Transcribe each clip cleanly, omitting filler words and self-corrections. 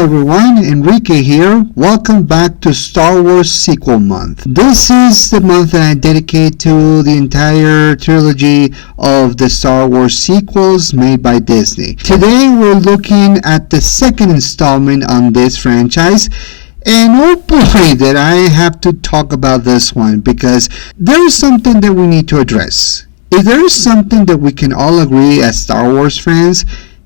Hello everyone, Enrique here. Welcome back to Star Wars Sequel Month. This is the month that I dedicate to the entire trilogy of the Star Wars sequels made by Disney. Today we're looking at the second installment on this franchise. And oh boy, did I have to talk about this one, because there is something that we need to address. If there is something that we can all agree as Star Wars fans,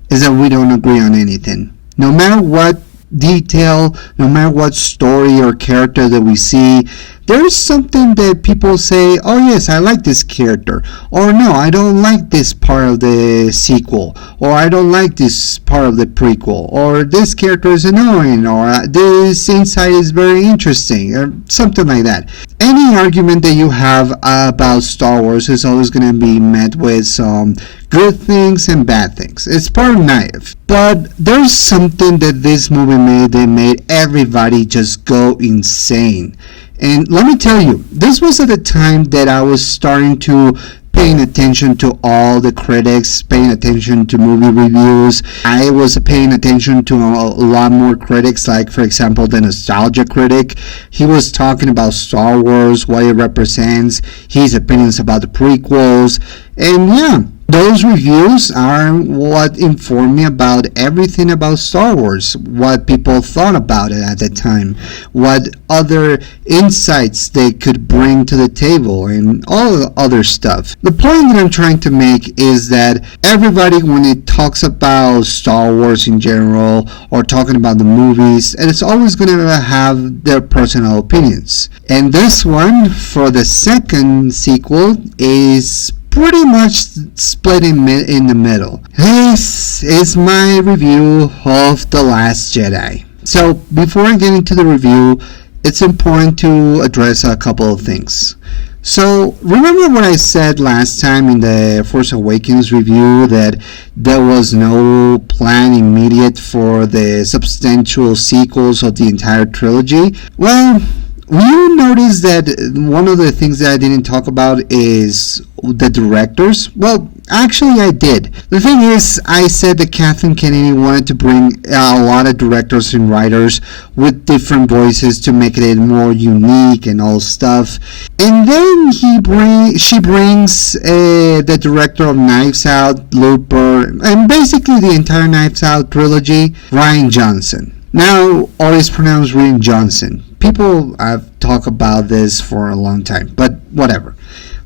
is that we don't agree on anything. No matter what detail, no matter what story or character that we see, there is something that people say, oh yes, I like this character, or no, I don't like this part of the sequel, or I don't like this part of the prequel, or this character is annoying, or this insight is very interesting, or something like that. Any argument that you have about Star Wars is always going to be met with some good things and bad things. It's part of life. But there's something that this movie made that made everybody just go insane. And let me tell you, this was at the time that I was starting to paying attention to all the critics, paying attention to movie reviews. I was paying attention to a lot more critics, like for example the Nostalgia Critic. He was talking about Star Wars, what it represents, his opinions about the prequels, and yeah, those reviews are what informed me about everything about Star Wars, what people thought about it at the time, what other insights they could bring to the table, and all the other stuff. The point that I'm trying to make is that everybody, when it talks about Star Wars in general, or talking about the movies, it's always going to have their personal opinions. And this one, for the second sequel, is pretty much split in the middle. This is my review of The Last Jedi. So before I get into the review, it's important to address a couple of things. So remember what I said last time in the Force Awakens review, that there was no plan immediate for the substantial sequels of the entire trilogy? Well, you notice that one of the things that I didn't talk about is the directors. Well, actually I did. The thing is, I said that Kathleen Kennedy wanted to bring a lot of directors and writers with different voices to make it more unique and all stuff. And then she brings the director of Knives Out, Looper, and basically the entire Knives Out trilogy, Rian Johnson. Now, always pronounced Rian Johnson. People have talked about this for a long time, but whatever.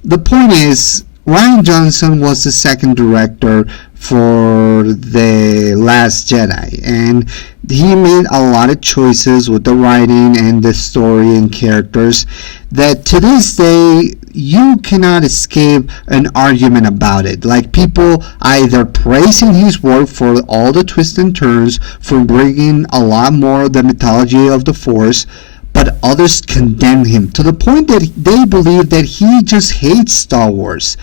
The point is, Rian Johnson was the second director for The Last Jedi, and he made a lot of choices with the writing and the story and characters that to this day you cannot escape an argument about it. Like people either praising his work for all the twists and turns, for bringing a lot more of the mythology of the Force, but others condemn him to the point that they believe that he just hates Star Wars.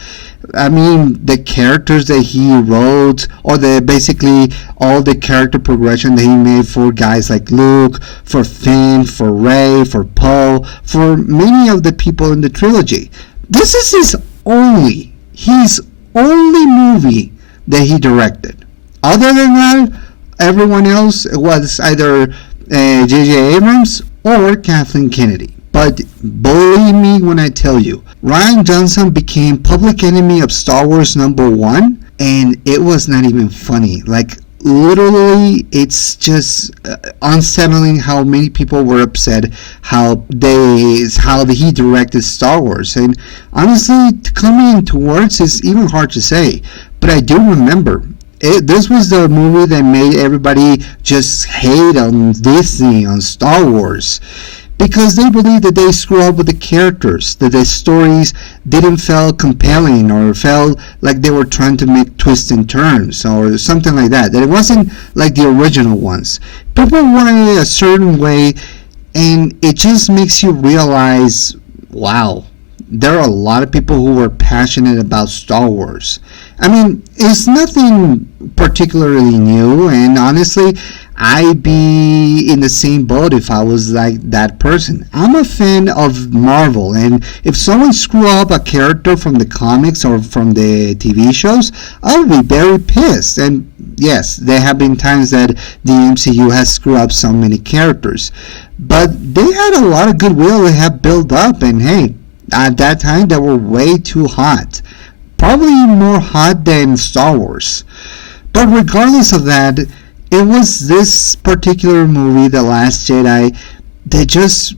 I mean, the characters that he wrote, or basically all the character progression that he made for guys like Luke, for Finn, for Rey, for Poe, for many of the people in the trilogy. This is his only movie that he directed. Other than that, everyone else was either J.J. Abrams or Kathleen Kennedy. But believe me when I tell you, Rian Johnson became public enemy of Star Wars ¡1, and it was not even funny. Like, literally, it's just unsettling how many people were upset how he directed Star Wars. And honestly, coming into words is even hard to say. But I do remember, this was the movie that made everybody just hate on Disney, on Star Wars, because they believed that they screw up with the characters, that the stories didn't feel compelling, or felt like they were trying to make twists and turns or something like that, that it wasn't like the original ones. People wanted it a certain way, and it just makes you realize, wow, there are a lot of people who were passionate about Star Wars. I mean, it's nothing particularly new, and honestly, I'd be in the same boat if I was like that person. I'm a fan of Marvel, and if someone screw up a character from the comics or from the TV shows, I'll be very pissed. And yes, there have been times that the MCU has screwed up so many characters, but they had a lot of goodwill they have built up, and hey, at that time they were way too hot. Probably more hot than Star Wars. But regardless of that, it was this particular movie, The Last Jedi, that just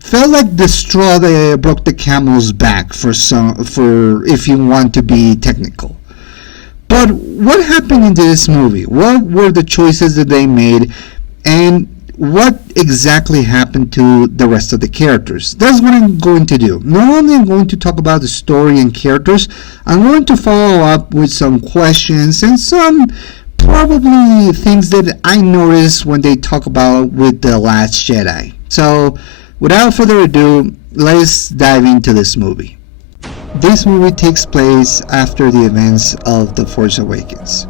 felt like the straw that broke the camel's back for if you want to be technical. But what happened in this movie? What were the choices that they made, and what exactly happened to the rest of the characters? That's what I'm going to do. Not only am I going to talk about the story and characters, I'm going to follow up with some questions and some probably things that I noticed when they talk about with The Last Jedi. So, without further ado, let's dive into this movie. This movie takes place after the events of The Force Awakens.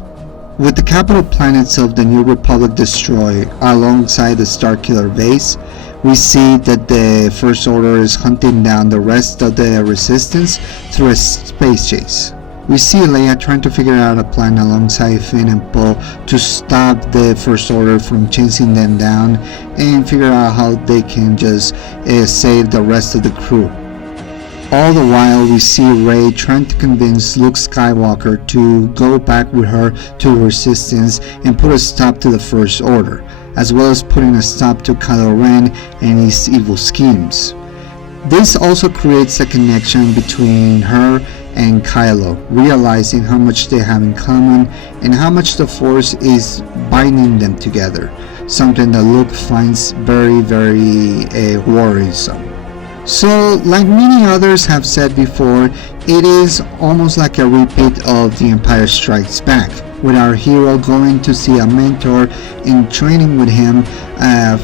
With the capital planets of the New Republic destroyed alongside the Starkiller base, we see that the First Order is hunting down the rest of the Resistance through a space chase. We see Leia trying to figure out a plan alongside Finn and Poe to stop the First Order from chasing them down and figure out how they can just save the rest of the crew. All the while, we see Rey trying to convince Luke Skywalker to go back with her to Resistance and put a stop to the First Order, as well as putting a stop to Kylo Ren and his evil schemes. This also creates a connection between her and Kylo, realizing how much they have in common and how much the Force is binding them together, something that Luke finds very, very worrisome. So, like many others have said before, it is almost like a repeat of The Empire Strikes Back, with our hero going to see a mentor and training with him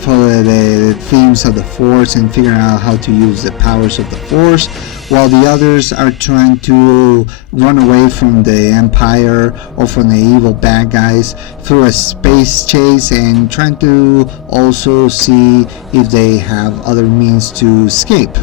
for the themes of the Force and figuring out how to use the powers of the Force, while the others are trying to run away from the Empire or from the evil bad guys through a space chase and trying to also see if they have other means to escape.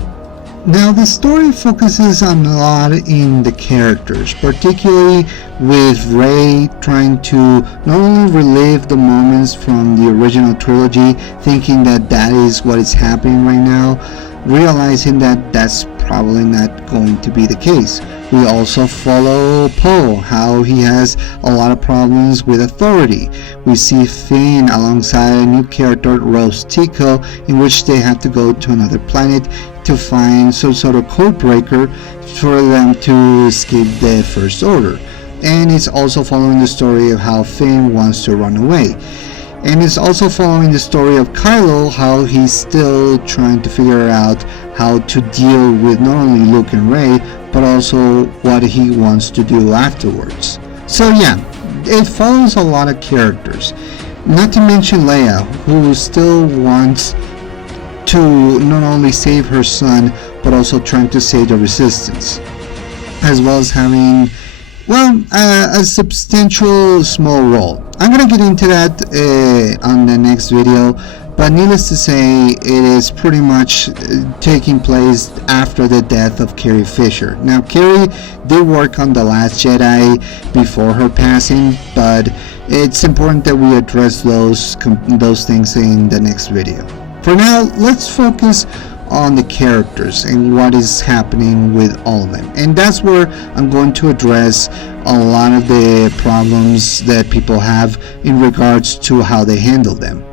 Now, the story focuses on a lot in the characters, particularly with Rey trying to not only relive the moments from the original trilogy, thinking that that is what is happening right now, realizing that that's probably not going to be the case. We also follow Poe, how he has a lot of problems with authority. We see Finn alongside a new character, Rose Tico, in which they have to go to another planet to find some sort of code breaker for them to escape the First Order. And it's also following the story of how Finn wants to run away. And it's also following the story of Kylo, how he's still trying to figure out how to deal with not only Luke and Rey, but also what he wants to do afterwards. So yeah, it follows a lot of characters. Not to mention Leia, who still wants to not only save her son, but also trying to save the Resistance, as well as having, well, a substantial small role. I'm gonna get into that on the next video, but needless to say, it is pretty much taking place after the death of Carrie Fisher. Now, Carrie did work on The Last Jedi before her passing, but it's important that we address those things in the next video. For now, let's focus on the characters and what is happening with all of them, and that's where I'm going to address a lot of the problems that people have in regards to how they handle them.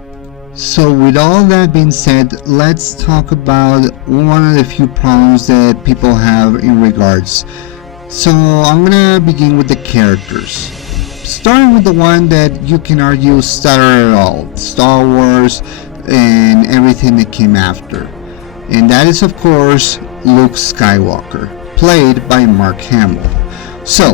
So with all that being said, let's talk about one of the few problems that people have in regards. So I'm gonna begin with the characters, starting with the one that you can argue started it all, Star Wars and everything that came after. And that is, of course, Luke Skywalker, played by Mark Hamill. So,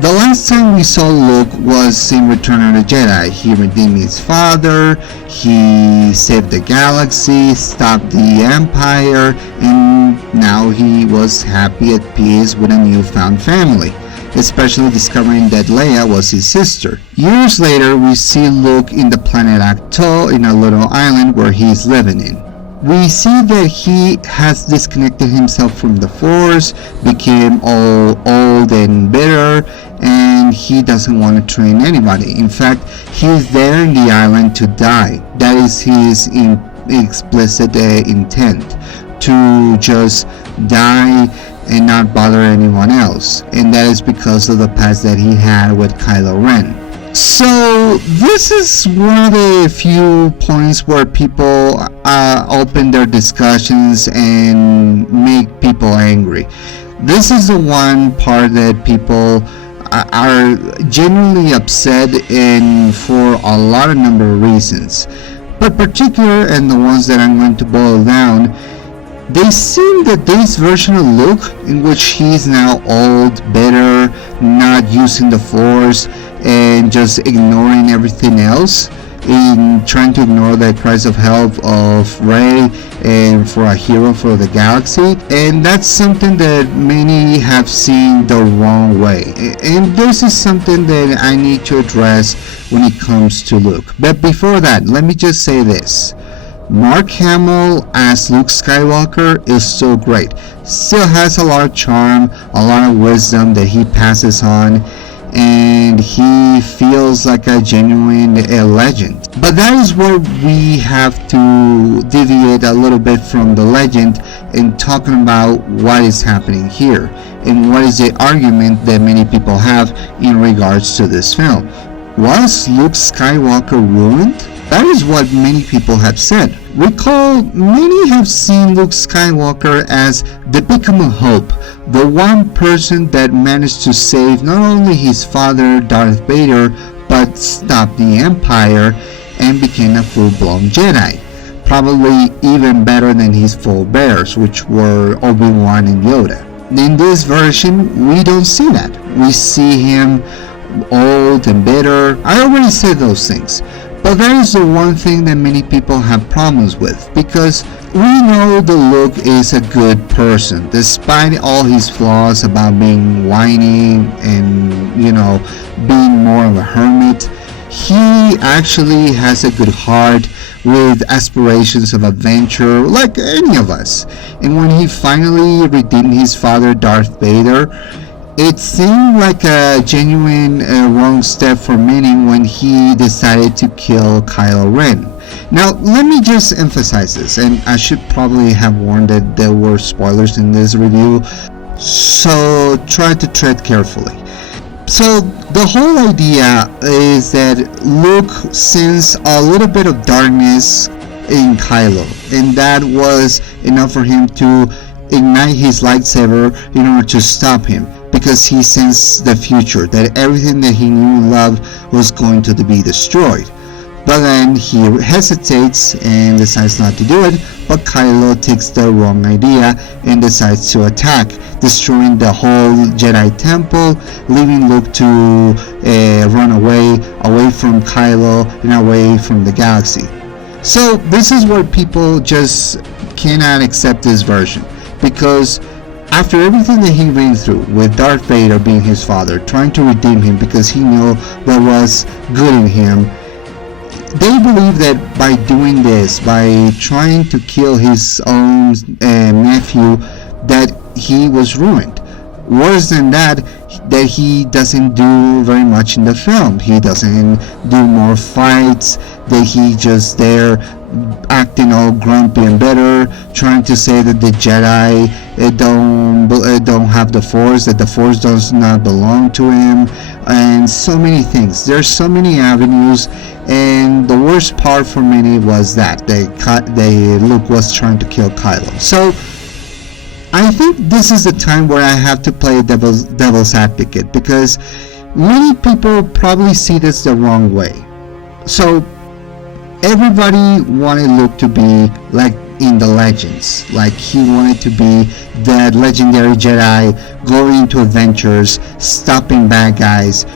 the last time we saw Luke was in Return of the Jedi. He redeemed his father, he saved the galaxy, stopped the Empire, and now he was happy at peace with a newfound family. especially discovering that Leia was his sister. Years later, we see Luke in the planet Acto, in a little island where he is living in. We see that he has disconnected himself from the Force, became all old and bitter, and he doesn't want to train anybody. In fact, he's there in the island to die. That is his explicit intent, to just die and not bother anyone else. And that is because of the past that he had with Kylo Ren. So this is one of the few points where people open their discussions and make people angry. This is the one part that people are genuinely upset in for a lot of number of reasons. But particular, and the ones that I'm going to boil down, they seem that this version of Luke, in which he's now old, bitter, not using the Force, and just ignoring everything else, in trying to ignore the cries of help of Rey and for a hero for the galaxy, and that's something that many have seen the wrong way. And this is something that I need to address when it comes to Luke. But before that, let me just say this. Mark Hamill as Luke Skywalker is so great. Still has a lot of charm, a lot of wisdom that he passes on, and he feels like a genuine legend. But that is where we have to deviate a little bit from the legend and talking about what is happening here and what is the argument that many people have in regards to this film. Was Luke Skywalker ruined? That is what many people have said. Recall, many have seen Luke Skywalker as the beacon of hope, the one person that managed to save not only his father, Darth Vader, but stop the Empire and became a full-blown Jedi. Probably even better than his forebears, which were Obi-Wan and Yoda. In this version, we don't see that. We see him old and bitter. I already said those things. But that is the one thing that many people have problems with, because we know the Luke is a good person, despite all his flaws about being whiny and, being more of a hermit. He actually has a good heart with aspirations of adventure like any of us. And when he finally redeemed his father, Darth Vader, it seemed like a genuine wrong step for many when he decided to kill Kylo Ren. Now, let me just emphasize this, and I should probably have warned that there were spoilers in this review, so try to tread carefully. So, the whole idea is that Luke sensed a little bit of darkness in Kylo, and that was enough for him to ignite his lightsaber in order to stop him, because he sensed the future, that everything that he knew and loved was going to be destroyed. But then he hesitates and decides not to do it, but Kylo takes the wrong idea and decides to attack, destroying the whole Jedi temple, leaving Luke to run away from Kylo and away from the galaxy. So this is where people just cannot accept this version, because after everything that he went through, with Darth Vader being his father, trying to redeem him because he knew there was good in him, they believe that by doing this, by trying to kill his own nephew, that he was ruined. Worse than that he doesn't do very much in the film. He doesn't do more fights, that he just there acting all grumpy and bitter, trying to say that the Jedi don't have the Force, that the Force does not belong to him, and so many things. There's so many avenues, and the worst part for many was that Luke was trying to kill Kylo. So I think this is the time where I have to play devil's advocate, because many people probably see this the wrong way. So everybody wanted Luke to be like in the legends, like he wanted to be that legendary Jedi, going into adventures, stopping bad guys,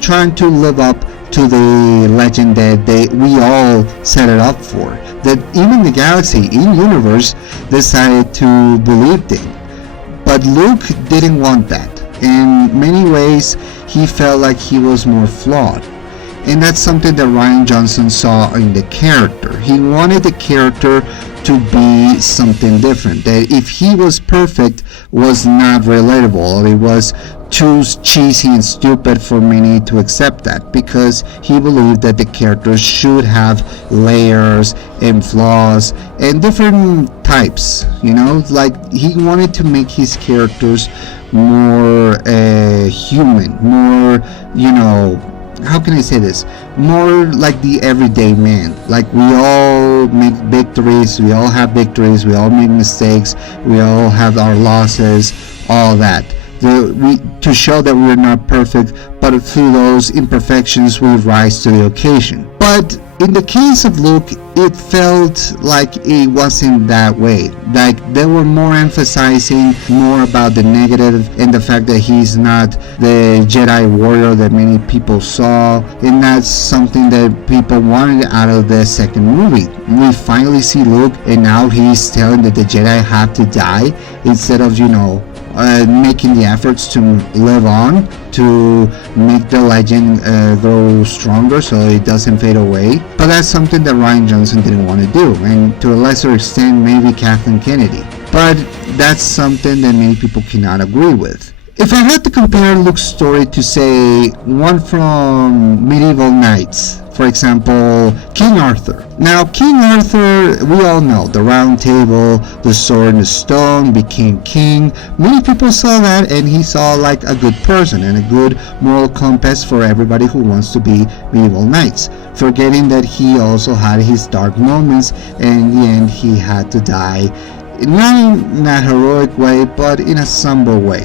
trying to live up to the legend that we all set it up for, that even the galaxy in universe decided to believe in. But Luke didn't want that. In many ways, he felt like he was more flawed. And that's something that Rian Johnson saw in the character. He wanted the character to be something different. That if he was perfect, was not relatable. It was too cheesy and stupid for many to accept that, because he believed that the character should have layers and flaws and different types. Like he wanted to make his characters more human, more, how can I say this? More like the everyday man. Like we all make victories, we all have victories, we all make mistakes, we all have our losses, all that. To show that we're not perfect, but through those imperfections we rise to the occasion. But in the case of Luke, it felt like it wasn't that way. Like they were more emphasizing more about the negative and the fact that he's not the Jedi warrior that many people saw, and that's something that people wanted out of the second movie. We finally see Luke, and now he's telling that the Jedi have to die instead of, making the efforts to live on, to make the legend grow stronger so it doesn't fade away. But that's something that Rian Johnson didn't want to do, and to a lesser extent maybe Kathleen Kennedy. But that's something that many people cannot agree with. If I had to compare Luke's story to, say, one from medieval knights, for example, King Arthur. Now, King Arthur, we all know, the round table, the sword and the stone, became king. Many people saw that, and he saw like a good person and a good moral compass for everybody who wants to be medieval knights, forgetting that he also had his dark moments, and in the end he had to die, not in a heroic way, but in a somber way.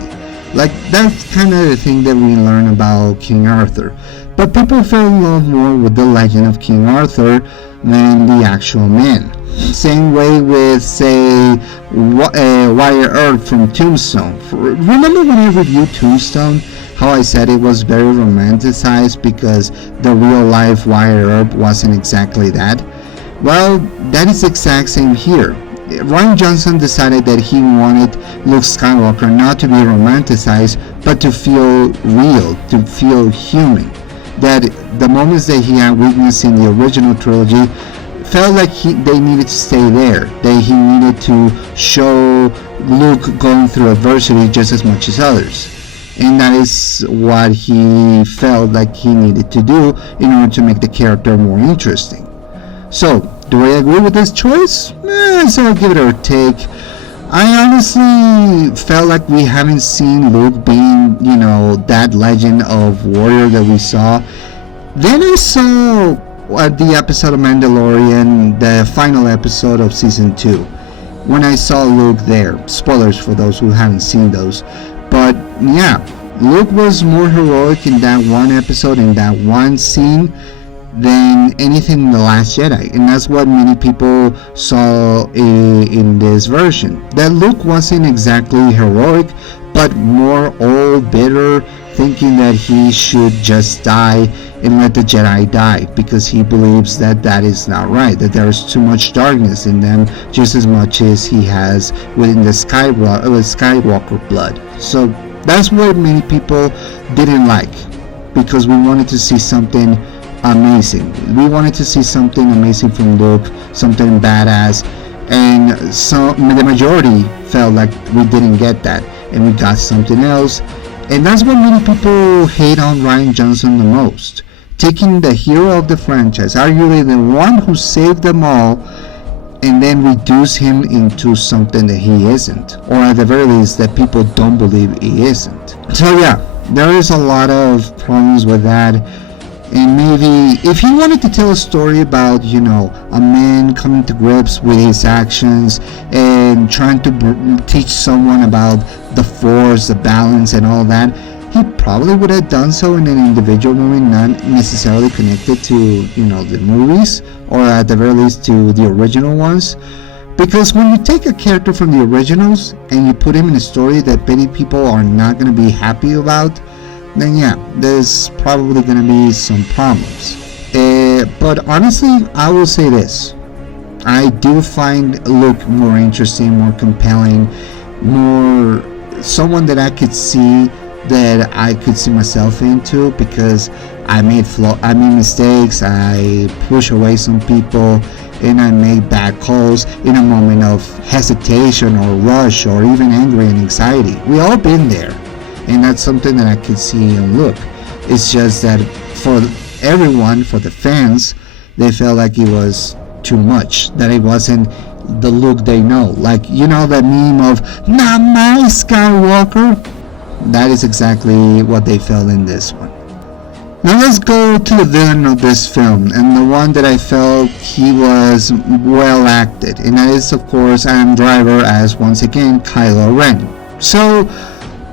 Like, that's kind of the thing that we learn about King Arthur. But people fell in love more with the legend of King Arthur than the actual man. Same way with, say, Wyatt from Tombstone. Remember when I reviewed Tombstone, how I said it was very romanticized because the real life Wyatt Earp wasn't exactly that? Well, that is the exact same here. Rian Johnson decided that he wanted Luke Skywalker not to be romanticized, but to feel real, to feel human. That the moments that he had witnessed in the original trilogy felt like they needed to stay there. That he needed to show Luke going through adversity just as much as others. And that is what he felt like he needed to do in order to make the character more interesting. So, do I agree with this choice? So I'll give it a take. I honestly felt like we haven't seen Luke being, that legend of warrior that we saw. Then I saw the episode of Mandalorian, the final episode of season 2, when I saw Luke there. Spoilers for those who haven't seen those. But yeah, Luke was more heroic in that one episode, in that one scene, than anything in The Last Jedi, and that's what many people saw in this version. That Luke wasn't exactly heroic, but more old, bitter, thinking that he should just die and let the Jedi die, because he believes that that is not right, that there is too much darkness in them, just as much as he has within the Skywalker blood. So that's what many people didn't like, because we wanted to see something amazing. We wanted to see something amazing from Luke, something badass, and so the majority felt like we didn't get that, and we got something else. And that's what many people hate on Rian Johnson the most, taking the hero of the franchise, arguably the one who saved them all, and then reduce him into something that he isn't, or at the very least that people don't believe he isn't. So yeah, there is a lot of problems with that. And maybe if he wanted to tell a story about, a man coming to grips with his actions and trying to teach someone about the Force, the balance, and all that, he probably would have done so in an individual movie, not necessarily connected to, the movies, or at the very least to the original ones. Because when you take a character from the originals and you put him in a story that many people are not going to be happy about, then yeah, there's probably going to be some problems. But honestly, I will say this. I do find Luke more interesting, more compelling, more someone that I could see that I could see myself into, because I made mistakes, I push away some people, and I made bad calls in a moment of hesitation or rush or even anger and anxiety. We all been there, and that's something that I could see and look. It's just that for everyone, for the fans, they felt like it was too much, that it wasn't the look they know. Like, you know that meme of "not my Skywalker"? That is exactly what they felt in this one. Now let's go to the villain of this film, and the one that I felt he was well acted, and that is of course Adam Driver as, once again, Kylo Ren. So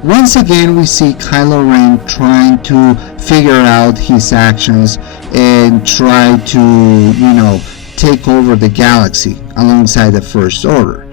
once again we see Kylo Ren trying to figure out his actions and try to, take over the galaxy alongside the First Order.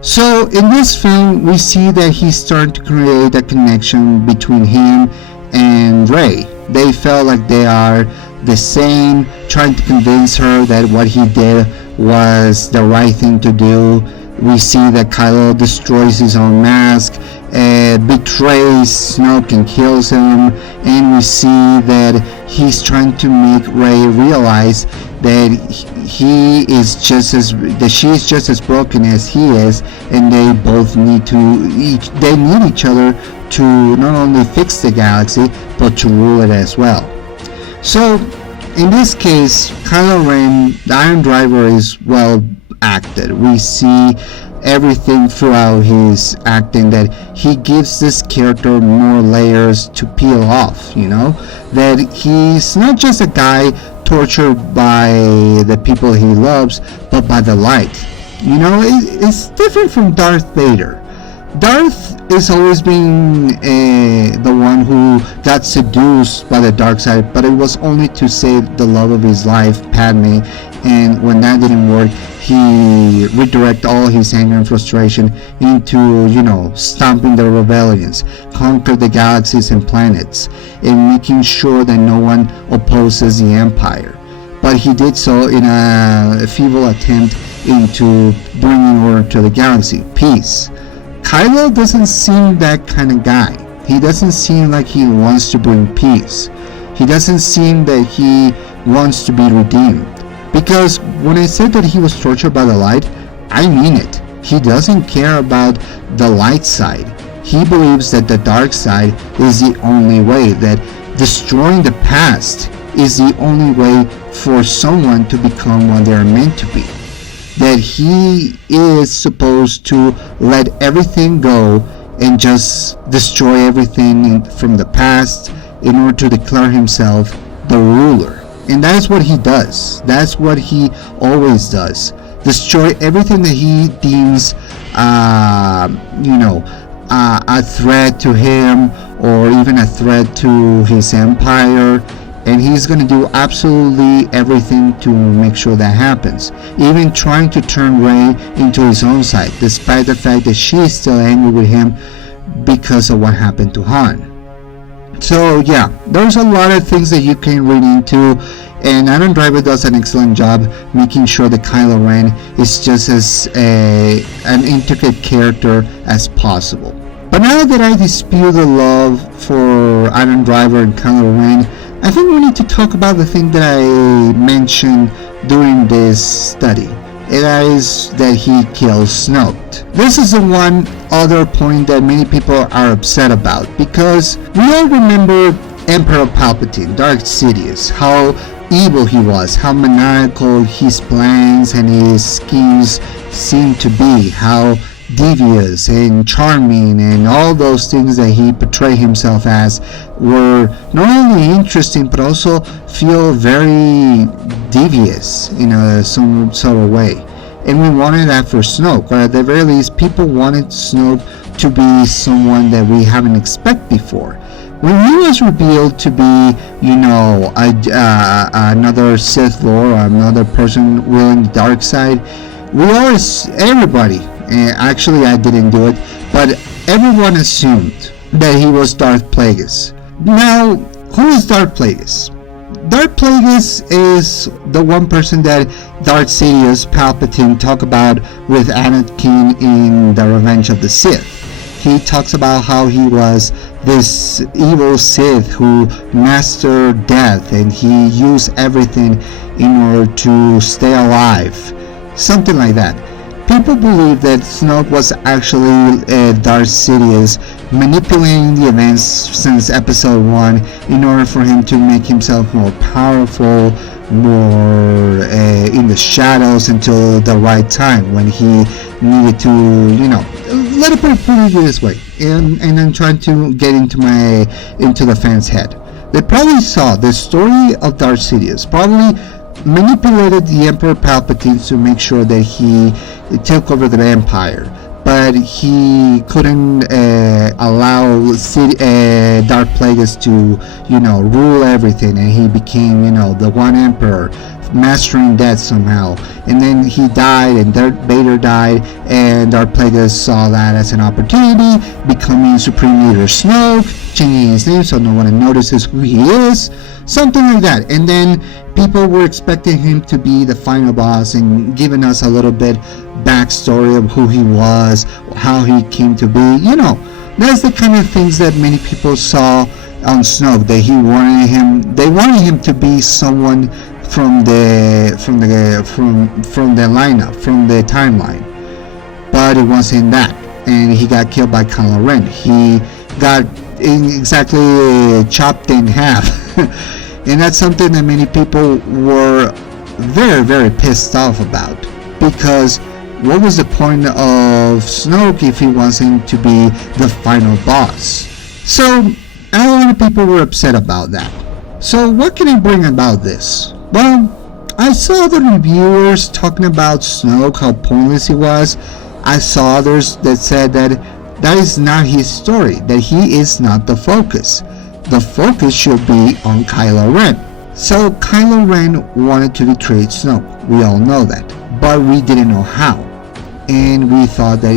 So in this film we see that he's starting to create a connection between him and Rey. They felt like they are the same, trying to convince her that what he did was the right thing to do. We see that Kylo destroys his own mask, betrays Snoke and kills him, and we see that he's trying to make Rey realize that she is just as broken as he is, and they both need each other to not only fix the galaxy but to rule it as well. So in this case, Kylo Ren, the Iron Driver, is well acted. We see everything throughout his acting that he gives this character more layers to peel off, that he's not just a guy tortured by the people he loves, but by the light. It's different from Darth Vader. Darth has always been the one who got seduced by the dark side, but it was only to save the love of his life, Padme, and when that didn't work, he redirected all his anger and frustration into, stomping the rebellions, conquer the galaxies and planets, and making sure that no one opposes the Empire. But he did so in a feeble attempt into bringing order to the galaxy, peace. Kylo doesn't seem that kind of guy. He doesn't seem like he wants to bring peace. He doesn't seem that he wants to be redeemed. Because when I said that he was tortured by the light, I mean it. He doesn't care about the light side. He believes that the dark side is the only way, that destroying the past is the only way for someone to become what they're meant to be. That he is supposed to let everything go and just destroy everything from the past in order to declare himself the ruler. And that is what he does. That's what he always does. Destroy everything that he deems, a threat to him, or even a threat to his empire. And he's going to do absolutely everything to make sure that happens. Even trying to turn Rey into his own side, despite the fact that she is still angry with him because of what happened to Han. So yeah, there's a lot of things that you can read into, and Adam Driver does an excellent job making sure that Kylo Ren is just as an intricate character as possible. But now that I dispute the love for Adam Driver and Kylo Ren, I think we need to talk about the thing that I mentioned during this study. It is that he kills Snoke. This is the one other point that many people are upset about, because we all remember Emperor Palpatine, Darth Sidious, how evil he was, how maniacal his plans and his schemes seemed to be, how devious and charming and all those things that he portrayed himself as were not only interesting but also feel very devious in some sort of way. And we wanted that for Snoke, or at the very least people wanted Snoke to be someone that we haven't expected before. When he was revealed to be, another Sith Lord, or another person willing the dark side, everybody, actually I didn't do it, but everyone assumed that he was Darth Plagueis. Now, who is Darth Plagueis? Darth Plagueis is the one person that Darth Sidious, Palpatine, talk about with Anakin in The Revenge of the Sith. He talks about how he was this evil Sith who mastered death, and he used everything in order to stay alive. Something like that. People believe that Snoke was actually Darth Sidious manipulating the events since episode 1 in order for him to make himself more powerful, more in the shadows until the right time when he needed to, let it put it this way, and I'm trying to get into the fans' head. They probably saw the story of Darth Sidious, probably manipulated the Emperor Palpatine to make sure that he took over the Empire, but he couldn't allow Darth Plagueis to, rule everything, and he became, the one Emperor, mastering death somehow. And then he died, and Darth Vader died, and Darth Plagueis saw that as an opportunity, becoming Supreme Leader Snoke, changing his name so no one notices who he is, something like that. And then people were expecting him to be the final boss and giving us a little bit backstory of who he was, how he came to be. That's the kind of things that many people saw on Snoke. That they wanted him to be someone from the lineup, from the timeline, but it wasn't that, and he got killed by Kylo Ren. He got exactly chopped in half. And that's something that many people were very, very pissed off about, because what was the point of Snoke if he wasn't to be the final boss? So a lot of people were upset about that. So what can I bring about this? Well, I saw the reviewers talking about Snoke, how pointless he was. I saw others that said that is not his story, that he is not the focus. The focus should be on Kylo Ren. So Kylo Ren wanted to betray Snoke. We all know that, but we didn't know how. And we thought that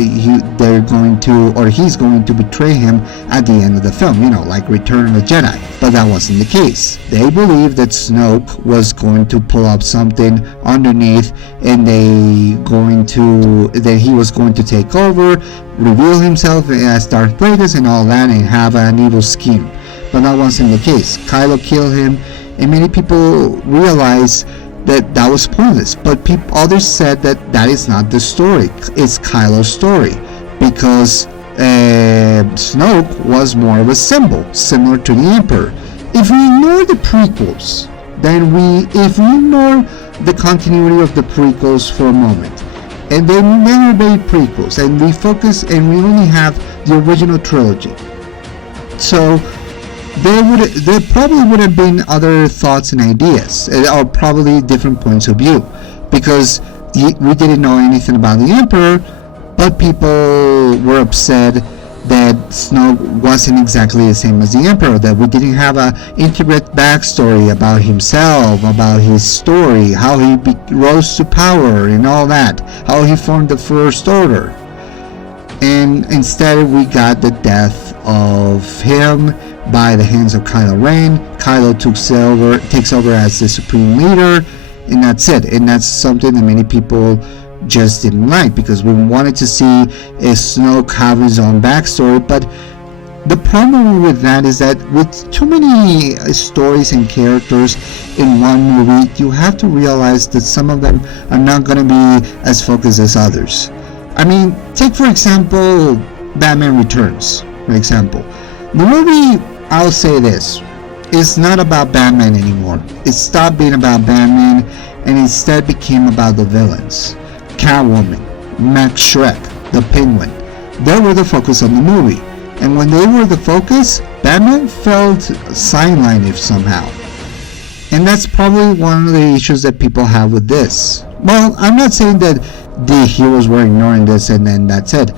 he's going to betray him at the end of the film, like Return of the Jedi. But that wasn't the case. They believed that Snoke was going to pull up something underneath, and that he was going to take over, reveal himself as Darth Plagueis and all that, and have an evil scheme. But that wasn't the case. Kylo killed him, and many people realized that was pointless. But others said that is not the story. It's Kylo's story, because Snoke was more of a symbol, similar to the Emperor. If we ignore the prequels, if we ignore the continuity of the prequels for a moment, and then never made prequels, and we focus and we only have the original trilogy, so there probably would have been other thoughts and ideas, or probably different points of view, because we didn't know anything about the Emperor, but people were upset that Snoke wasn't exactly the same as the Emperor, that we didn't have an intricate backstory about himself, about his story, how he rose to power and all that, how he formed the First Order. And instead we got the death of him by the hands of Kylo Ren. Kylo takes over as the Supreme Leader, and that's it. And that's something that many people just didn't like, because we wanted to see Snoke have his own backstory. But the problem with that is that with too many stories and characters in one movie, you have to realize that some of them are not going to be as focused as others. I mean, take for example Batman Returns, for example. The movie, I'll say this, it's not about Batman anymore. It stopped being about Batman and instead became about the villains. Catwoman, Max Shrek, the Penguin. They were the focus of the movie. And when they were the focus, Batman felt sidelined somehow. And that's probably one of the issues that people have with this. Well, I'm not saying that the heroes were ignoring this and then that's it.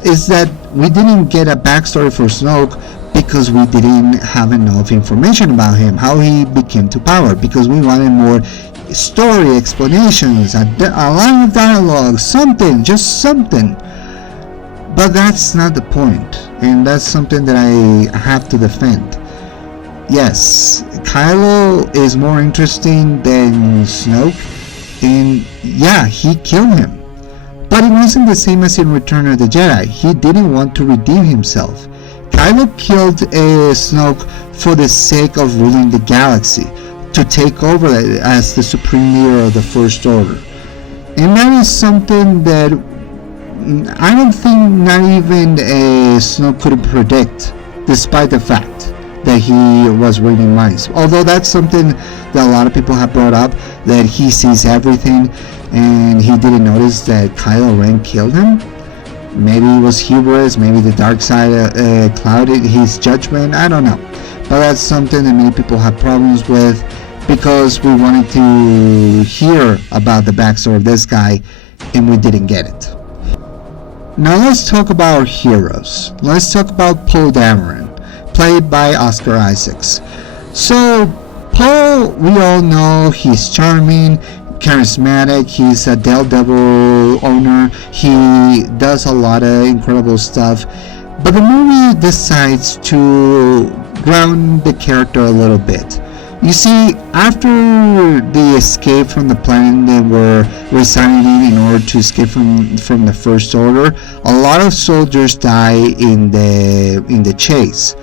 It's that we didn't get a backstory for Snoke because we didn't have enough information about him, how he became to power, because we wanted more story explanations, a line of dialogue, just something. But that's not the point, and that's something that I have to defend. Yes, Kylo is more interesting than Snoke, and yeah, he killed him. But it wasn't the same as in Return of the Jedi. He didn't want to redeem himself. Kylo killed Snoke for the sake of ruling the galaxy, to take over as the supreme leader of the First Order. And that is something that I don't think not even Snoke could predict, despite the fact that he was reading minds. Although that's something that a lot of people have brought up, that he sees everything and he didn't notice that Kylo Ren killed him. Maybe it was hubris, maybe the dark side clouded his judgment, I don't know. But that's something that many people have problems with, because we wanted to hear about the backstory of this guy and we didn't get it. Now let's talk about our heroes. Let's talk about Poe Dameron, played by Oscar Isaacs. So Poe, we all know he's charming, charismatic, he's a Daredevil owner, he does a lot of incredible stuff, but the movie decides to ground the character a little bit. You see, after the escape from the planet they were residing in order to escape from the First Order, a lot of soldiers die in the chase.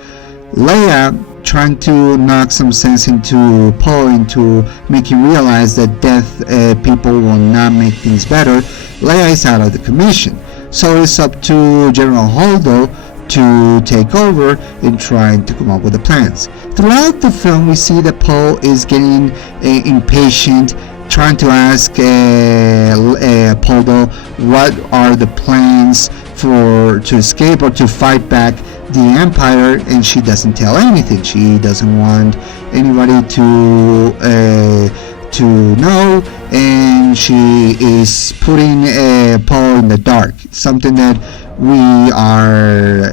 Leia, trying to knock some sense into Poe, into make him realize that death people will not make things better, Leia is out of the commission. So it's up to General Holdo to take over and trying to come up with the plans. Throughout the film, we see that Poe is getting impatient, trying to ask Holdo what are the plans to escape or to fight back the Empire, and she doesn't tell anything. She doesn't want anybody to know, and she is putting Poe in the dark, something that we are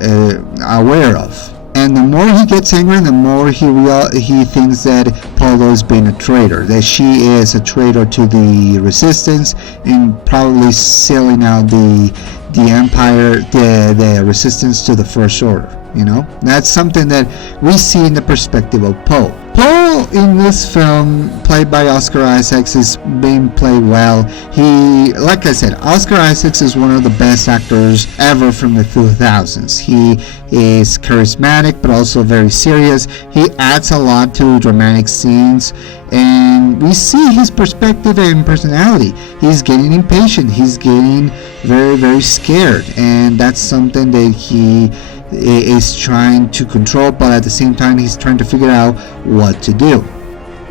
aware of. And the more he gets angry, the more he thinks that Holdo is being a traitor, that she is a traitor to the Resistance, and probably selling out the Empire, the Resistance to the First Order. You know, that's something that we see in the perspective of Poe. Poe in this film, played by Oscar Isaacs, is being played well. He, like I said, Oscar Isaacs is one of the best actors ever from the 2000s. He is charismatic, but also very serious. He adds a lot to dramatic scenes, and we see his perspective and personality. He's getting impatient. He's getting very, very scared, and that's something that he is trying to control, but at the same time he's trying to figure out what to do.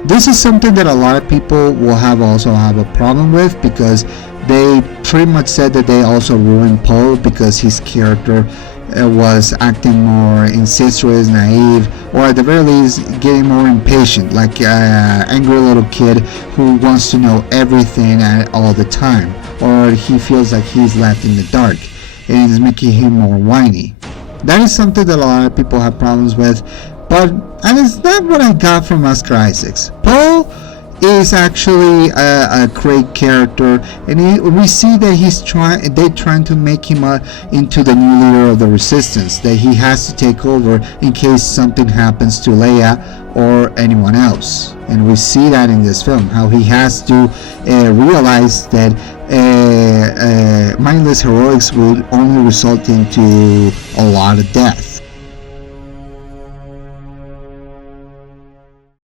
This is something that a lot of people will also have a problem with, because they pretty much said that they also ruined Poe because his character was acting more incestuous, naive, or at the very least getting more impatient, like an angry little kid who wants to know everything all the time, or he feels like he's left in the dark, and it's making him more whiny. That is something that a lot of people have problems with, and it's not what I got from Oscar Isaacs. Poe is actually a great character, and we see that they're trying to make him into the new leader of the Resistance, that he has to take over in case something happens to Leia or anyone else. And we see that in this film, how he has to realize that mindless heroics will only result into a lot of death.